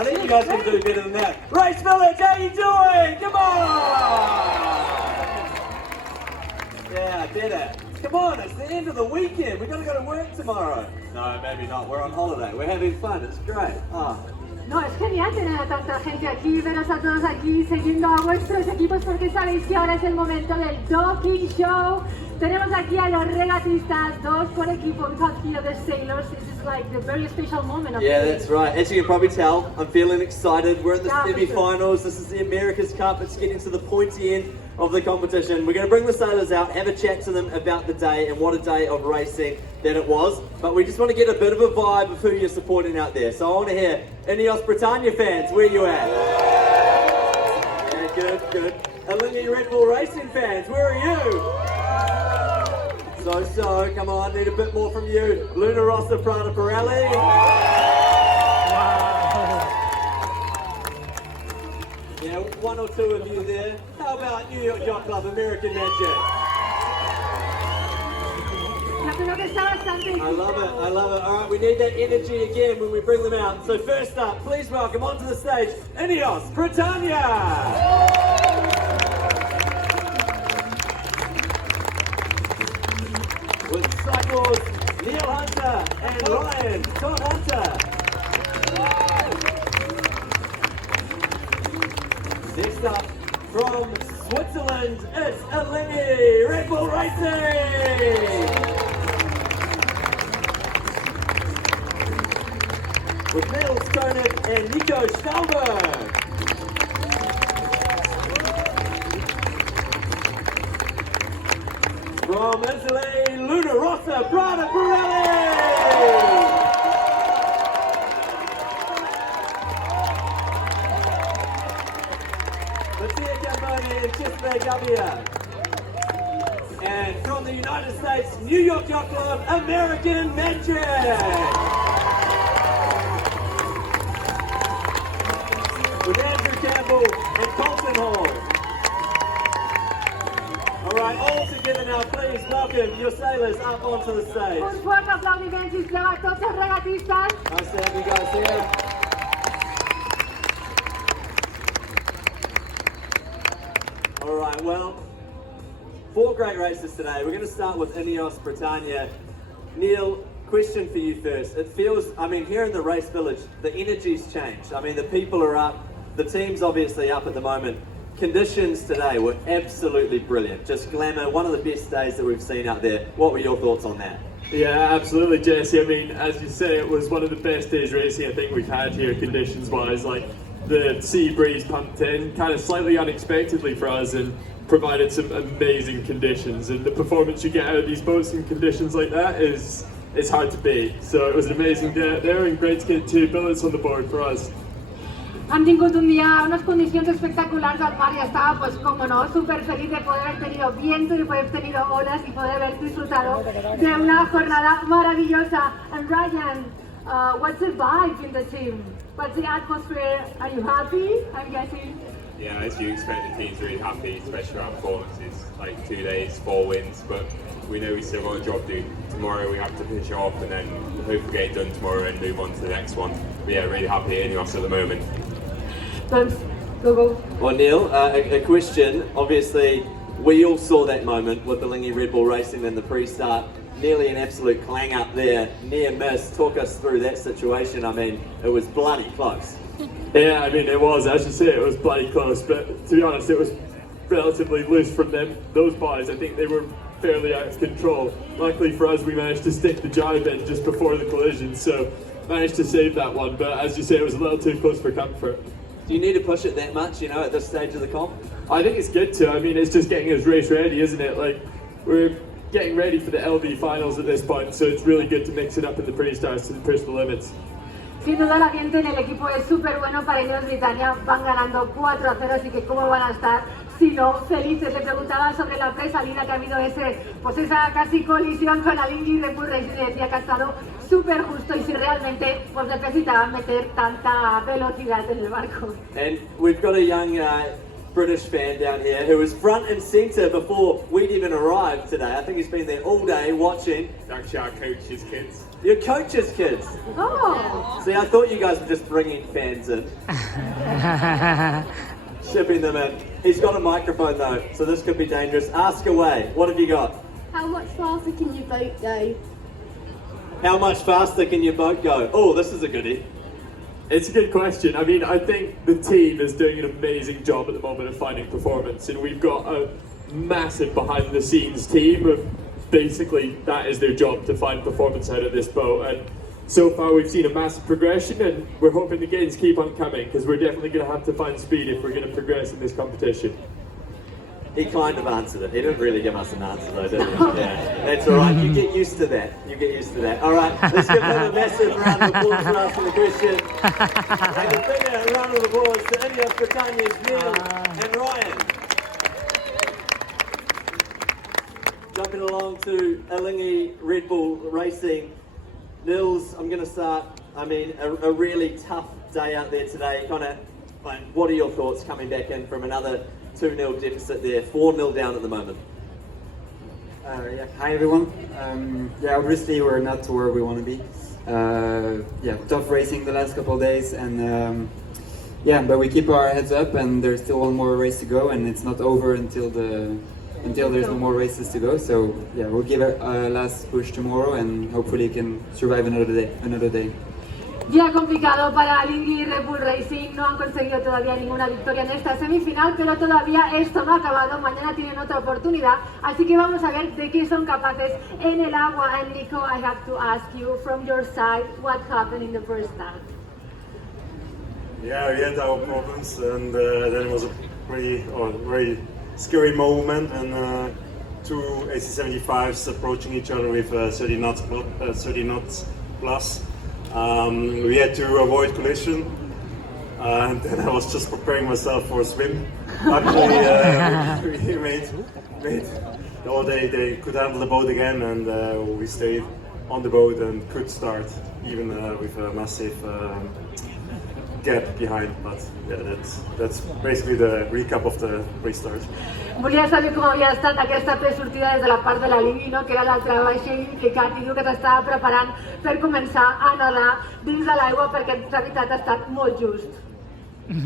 I think you guys can do better than that. Race Village, how you doing? Come on! Yeah, better. Come on, it's the end of the weekend. We've got to go to work tomorrow. No, maybe not. We're on holiday. We're having fun. It's great. No, es genial tener a tanta gente aquí, veros a todos aquí siguiendo a vuestros equipos porque sabéis que ahora es el momento del Docking Show. Tenemos aquí a los regatistas, dos por equipo. We have here the sailors. This is like the very special moment of Yeah, the that's right. As you can probably tell, I'm feeling excited. We're in the Yeah, for semi-finals. This is the America's Cup. It's getting to the pointy end of the competition. We're going to bring the sailors out, have a chat to them about the day and what a day of racing that it was. But we just want to get a bit of a vibe of who you're supporting out there. So I want to hear INEOS Britannia fans, where you at? Yeah, good, good. Alinghi Red Bull Racing fans, where are you? So, come on, need a bit more from you. Luna, Rossa, Prada, Pirelli. Yeah, one or two of you there. How about New York Yacht Club, American Magic? I love it, I love it. All right, we need that energy again when we bring them out. So first up, please welcome onto the stage, INEOS Britannia. With cycles, Neil Hunter and Ryan Todd Hunter. Next up, from Switzerland, it's Alinghi Red Bull Racing. With Nils Koenig and Nico Stauberg. From Italy, Luna, Rossa, Prada, Pirelli. Mattia Camboni and Chisme Gabia. And from the United States, New York Yacht Club, American Magic. With Andrew Campbell and Colton Hall. All right, all together now, please welcome your sailors up onto the stage. Un fuerte aplaudimiento y a todos los regatistas. Nice to have you guys here. All right, well, 4 great races today. We're going to start with INEOS Britannia. Neil, question for you first. It feels, I mean, here in the race village, the energy's changed. I mean, the people are up, the team's obviously up at the moment. Conditions today were absolutely brilliant. Just glamour, one of the best days that we've seen out there. What were your thoughts on that? Yeah, absolutely, Jesse. I mean, as you say, it was one of the best days racing I think we've had here, conditions-wise. Like, the sea breeze pumped in, kind of slightly unexpectedly for us, and provided some amazing conditions. And the performance you get out of these boats in conditions like that is hard to beat. So it was an amazing day out there, and great to get 2 billets on the board for us. Han tingut un dia, unes condicions espectaculars al mar y estaba, pues como no, súper feliz de poder haber tenido viento y poder haber tenido olas y poder haber disfrutado de una jornada maravillosa. And Ryan, what's the vibe in the team? What's the atmosphere? Are you happy, I'm guessing? Yeah, as you expect, the team's really happy, especially our performances. Like 2 days, 4 wins, but we know we still got a job to do. Tomorrow we have to finish off and then hopefully get it done tomorrow and move on to the next one. But yeah, really happy at INEOS at the moment. Thanks. Go. Well, Neil, a question. Obviously, we all saw that moment with Alinghi Red Bull Racing in the pre-start. Nearly an absolute clang up there, near miss. Talk us through that situation. I mean, it was bloody close. Yeah, I mean, it was, as you say, it was bloody close, but to be honest, it was relatively loose from them. Those boys, I think they were fairly out of control. Luckily for us, we managed to stick the jibe in just before the collision, so managed to save that one, but as you say, it was a little too close for comfort. Do you need to push it that much, you know, at this stage of the comp? I think it's good to. I mean, it's just getting us race ready, isn't it? Like, we're getting ready for the LD finals at this point, so it's really good to mix it up in the pre-starts to push the limits. Sin duda el ambiente en el equipo es súper bueno para INEOS Britannia, van ganando 4-0, así que cómo van a estar si no felices. Le preguntaba sobre la pre-salida que ha habido esa casi colisión con Alinghi Red Bull Racing y decía que ha estado súper justo y si realmente pues necesitaban meter tanta velocidad en el barco. And we've got a young British fan down here who was front and centre before we'd even arrived today. I think he's been there all day watching. It's actually our coach's kids. Your coach's kids. Oh. See, I thought you guys were just bringing fans in. Shipping them in. He's got a microphone though, so this could be dangerous. Ask away. What have you got? How much faster can your boat go? How much faster can your boat go? Oh, this is a goodie. It's a good question. I mean, I think the team is doing an amazing job at the moment of finding performance, and we've got a massive behind-the-scenes team of basically that is their job, to find performance out of this boat. And so far we've seen a massive progression, and we're hoping the gains keep on coming, because we're definitely going to have to find speed if we're going to progress in this competition. He kind of answered it. He didn't really give us an answer though, did he? Yeah, that's all right. You get used to that. You get used to that. All right, let's give him a massive round of applause for asking the question. And a bigger round of applause to INEOS Britannia's Neil and Ryan. Jumping along to Alinghi Red Bull Racing. Nils, I'm going to start. I mean, a really tough day out there today. What are your thoughts coming back in from another 2-0 deficit there, 4-0 down at the moment? Yeah. Hi everyone. Yeah, obviously we're not where we want to be. Yeah, tough racing the last couple of days, and yeah, but we keep our heads up, and there's still one more race to go, and it's not over until there's no more races to go. So yeah, we'll give a last push tomorrow, and hopefully can survive another day. Día complicado para Alinghi Red Bull Racing, no han conseguido todavía ninguna victoria en esta semifinal, pero todavía esto no ha acabado, mañana tienen otra oportunidad, así que vamos a ver de qué son capaces en el agua. And Nico, I have to ask you, from your side, what happened in the first half? Yeah, we had our problems, and then it was a very scary moment, and two AC75s approaching each other with 30 knots plus. We had to avoid collision, and then I was just preparing myself for a swim. Luckily, we made they could handle the boat again, and we stayed on the boat and could start even with a massive gap behind. But yeah, that's basically the recap of the restart. Volia saber com havia estat aquesta pre-sortida des de la part de l'Alinghi, no? Que era l'altre baixa implicat, i diu que t'estava preparant per començar a nedar dins de l'aigua, perquè en realitat ha estat molt just.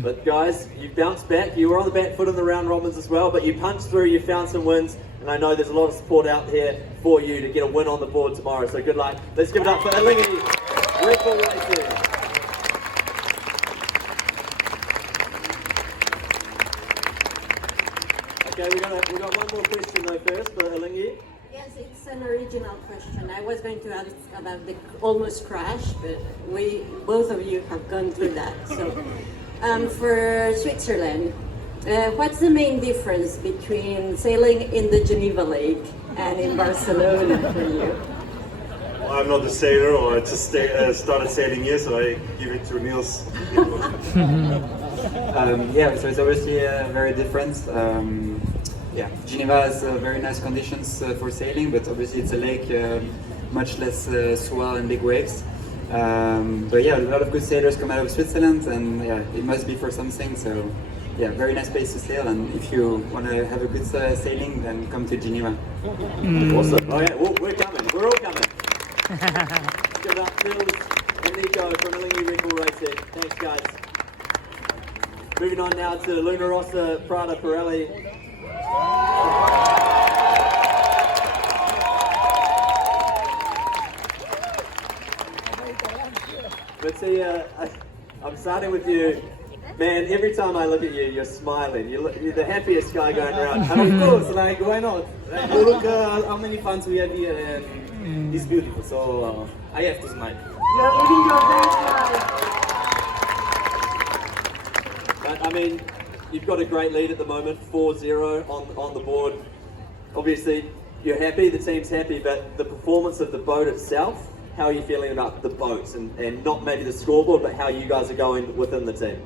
But guys, you bounced back. You were on the back foot in the round robins as well, but you punched through, you found some wins, and I know there's a lot of support out here for you to get a win on the board tomorrow, so good luck. Let's give it up for Alinghi Red Bull Racing. Okay, we got one more question though first for Alinghi. Yes, it's an original question. I was going to ask about the almost crash, but both of you have gone through that. So, for Switzerland, what's the main difference between sailing in the Geneva Lake and in Barcelona for you? Well, I'm not a sailor, or I just started sailing here, so I give it to Niels. Yeah, so it's obviously very different. Yeah, Geneva has very nice conditions for sailing, but obviously it's a lake, much less swell and big waves. But yeah, a lot of good sailors come out of Switzerland, and yeah, it must be for something. So yeah, very nice place to sail, and if you want to have a good sailing, then come to Geneva. Awesome. Okay, well, we're coming. We're all coming. Give it up, Nils and Nico from Alinghi Red Bull Racing. Thanks, guys. Moving on now to Luna Rossa, Prada, Pirelli. Let's see, I'm starting with you. Man, every time I look at you, you're smiling. You're the happiest guy going around. I mean, of course, like, why not? Like, look how many fans we have here, and it's beautiful, so I have to smile. You're living your best life. I mean, you've got a great lead at the moment, 4-0 on the board. Obviously, you're happy, the team's happy, but the performance of the boat itself, how are you feeling about the boats? And not maybe the scoreboard, but how you guys are going within the team?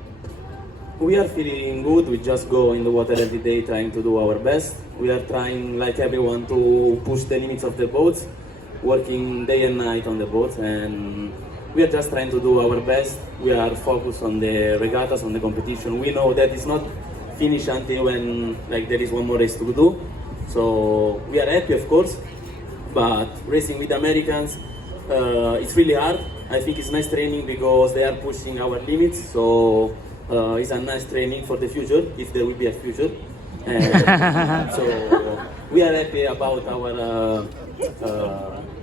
We are feeling good. We just go in the water every day trying to do our best. We are trying, like everyone, to push the limits of the boats, working day and night on the boats, and we are just trying to do our best. We are focused on the regattas, on the competition. We know that it's not finish until when like there is one more race to do. So we are happy, of course, but racing with Americans, it's really hard. I think it's nice training because they are pushing our limits. So it's a nice training for the future, if there will be a future. And so we are happy about our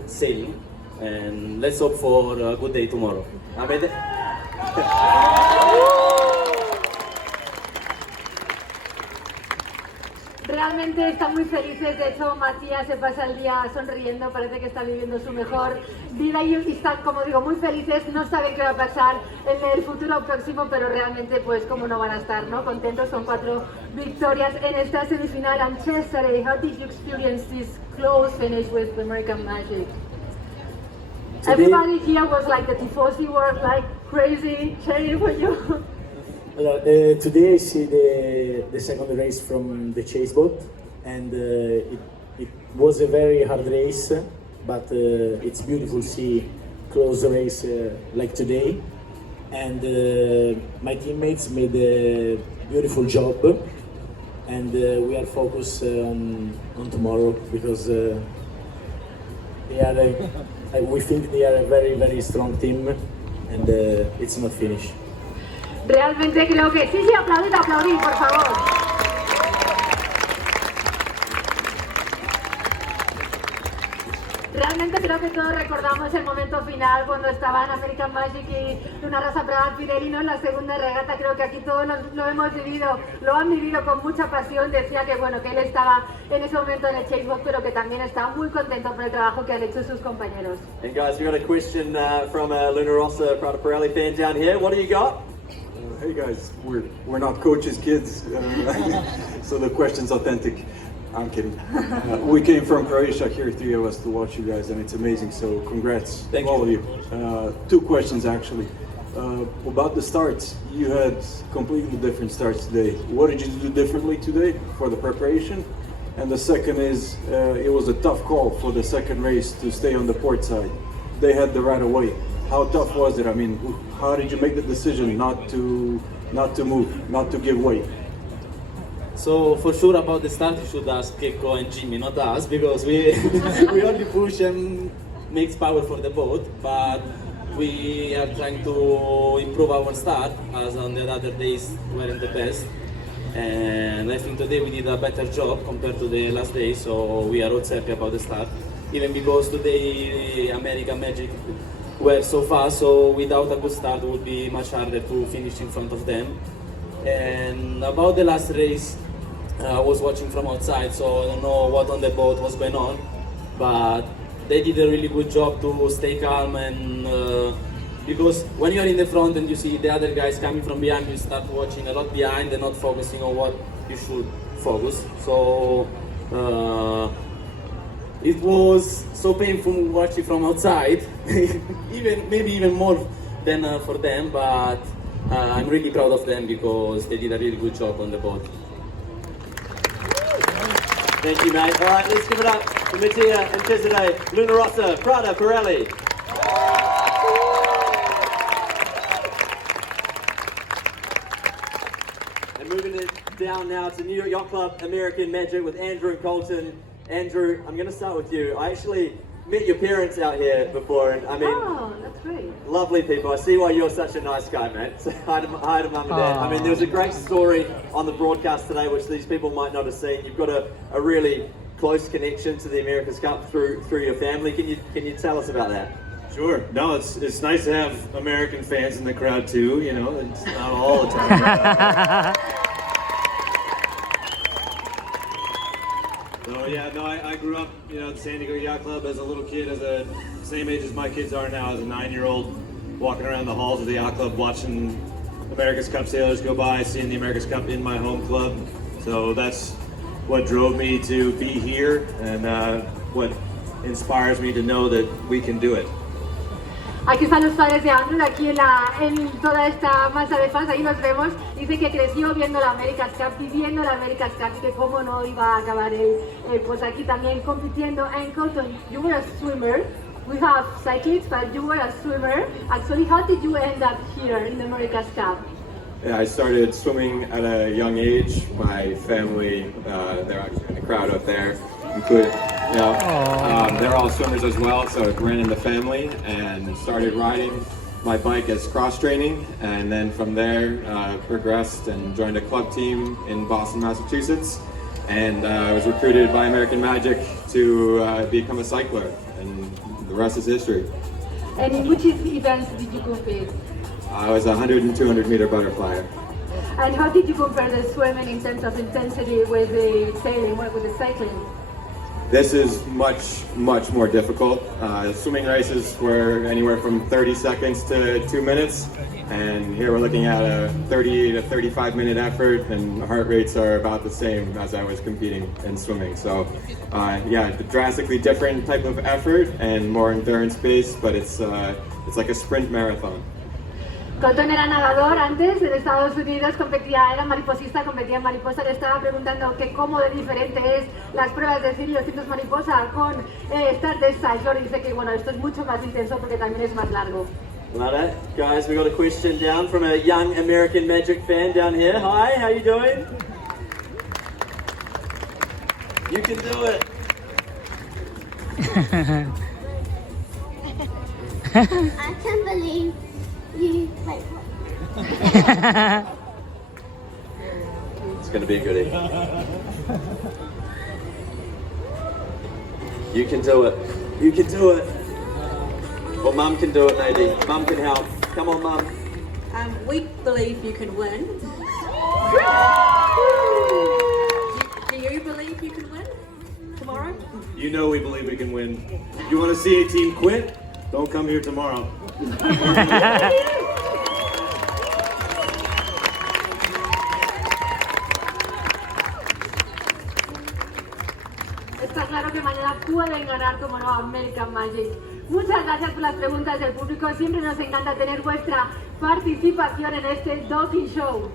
sailing, and let's hope for a good day tomorrow. I mean, realmente están muy felices, de hecho Matías se pasa el día sonriendo, parece que está viviendo su mejor vida y están, como digo, muy felices, no saben qué va a pasar en el futuro próximo, pero realmente pues como no van a estar, ¿no? Contentos, son 4 victorias en esta semifinal. And Cesare, how did you experience this close finish with American Magic? Everybody here was like the tifosi were like crazy cheering for you. Today I see the second race from the chase boat, and it was a very hard race, but it's beautiful to see close race like today. And my teammates made a beautiful job, and we are focused on tomorrow because they are we think they are a very, very strong team, and it's not finished. Realmente creo que sí, aplaudid, por favor. Realmente creo que todos recordamos el momento final cuando estaban American Magic y una Rossa, Prada, Pirelli, ¿no? En la segunda regata. Creo que aquí todos lo hemos vivido, lo han vivido con mucha pasión. Decía que bueno, que él estaba en ese momento en el chasebox, pero que también está muy contento por el trabajo que han hecho sus compañeros. And guys, we got a question from a Luna Rossa, Prada, Pirelli fan down here. What do you got? Hey guys, we're not coaches' kids, so the question's authentic. I'm kidding. We came from Croatia here, 3 of us, to watch you guys, and it's amazing. So congrats to all of you. 2 questions actually. About the starts, you had completely different starts today. What did you do differently today for the preparation? And the second is, it was a tough call for the second race to stay on the port side. They had the right of way. How tough was it? I mean, how did you make the decision not to move, not to give way? So for sure about the start you should ask Keiko and Jimmy, not us, because we we only push and makes power for the boat, but we are trying to improve our start, as on the other days weren't the best. And I think today we did a better job compared to the last day, so we are also happy about the start. Even because today American Magic were so fast, so without a good start it would be much harder to finish in front of them. And about the last race, I was watching from outside, so I don't know what on the boat was going on, but they did a really good job to stay calm, and because when you are in the front and you see the other guys coming from behind, you start watching a lot behind and not focusing on what you should focus. So it was so painful watching from outside, maybe even more than for them, but I'm really proud of them because they did a really good job on the boat. Thank you, mate. All right, let's give it up to Mattia and Cesare, Luna Rossa, Prada, Pirelli. And moving it down now to New York Yacht Club, American Magic with Andrew and Colton. Andrew, I'm going to start with you. I actually met your parents out here before, and I mean, Oh, that's great. lovely people. I see why you're such a nice guy, mate. So hi to mum and dad. I mean, there was a great story on the broadcast today, which these people might not have seen. You've got a really close connection to the America's Cup through your family. Can you tell us about that? Sure. No, it's nice to have American fans in the crowd too. You know, it's not all the time. So yeah, no, I grew up, you know, at the San Diego Yacht Club as a little kid, as a same age as my kids are now, as a 9-year-old, walking around the halls of the yacht club, watching America's Cup sailors go by, seeing the America's Cup in my home club. So that's what drove me to be here, and what inspires me to know that we can do it. Aquí están los padres de Andrew, aquí en toda esta masa de fans, ahí nos vemos. Dice que creció viendo la America's Cup, viviendo la America's Cup, que cómo no iba a acabar él, pues aquí también compitiendo. And Colton, you were a swimmer. We have cyclists, but you were a swimmer. Actually, how did you end up here in the America's Cup? Yeah, I started swimming at a young age. My family, they're actually in the crowd up there, including, they're all swimmers as well, so it ran in the family, and started riding my bike as cross training, and then from there progressed and joined a club team in Boston, Massachusetts, and I was recruited by American Magic to become a cycler, and the rest is history. And in which events did you compete? I was a 100 and 200 meter butterflyer. And how did you compare the swimming in terms of intensity with the sailing, with the cycling? This is much more difficult. Swimming races were anywhere from 30 seconds to 2 minutes, and here we're looking at a 30 to 35 minute effort, and heart rates are about the same as I was competing in swimming. So yeah, drastically different type of effort and more endurance based, but it's like a sprint marathon. Cotton era nadador antes, en Estados Unidos era mariposista, competía en mariposa. Le estaba preguntando que cómo de diferente es las pruebas de 100 y 200 mariposa con estar de cycler. Dice que bueno, esto es mucho más intenso porque también es más largo. Love it. Guys, we got a question down from a young American Magic fan down here. Hi, how you doing? You can do it. I can't believe you played. It's going to be a goodie. You can do it. You can do it. Well, Mum can do it, maybe. Mum can help. Come on, Mum. We believe you can win. Do you believe you can win tomorrow? You know we believe we can win. If you want to see a team quit, don't come here tomorrow. Está claro que mañana pueden ganar como no American Magic. Muchas gracias por las preguntas del público. Siempre nos encanta tener vuestra participación en este Doping Show.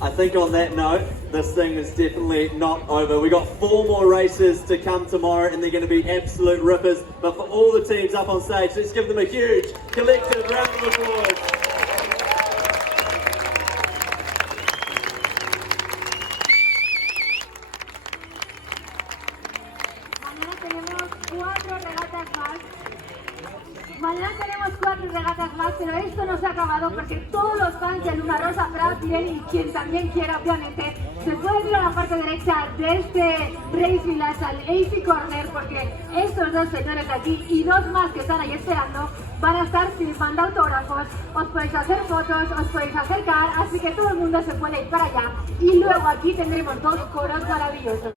I think on that note, this thing is definitely not over. We got 4 more races to come tomorrow, and they're going to be absolute rippers. But for all the teams up on stage, let's give them a huge collective round of applause. Mañana tenemos 4 regatas más, pero esto no se ha acabado porque todos los fans de Luna Rossa, Prada, Pirelli y quien también quiera, obviamente, se pueden ir a la parte derecha de este Race Village al AC Corner, porque estos 2 señores de aquí y 2 más que están ahí esperando van a estar firmando autógrafos. Os podéis hacer fotos, os podéis acercar, así que todo el mundo se puede ir para allá y luego aquí tendremos 2 coros maravillosos.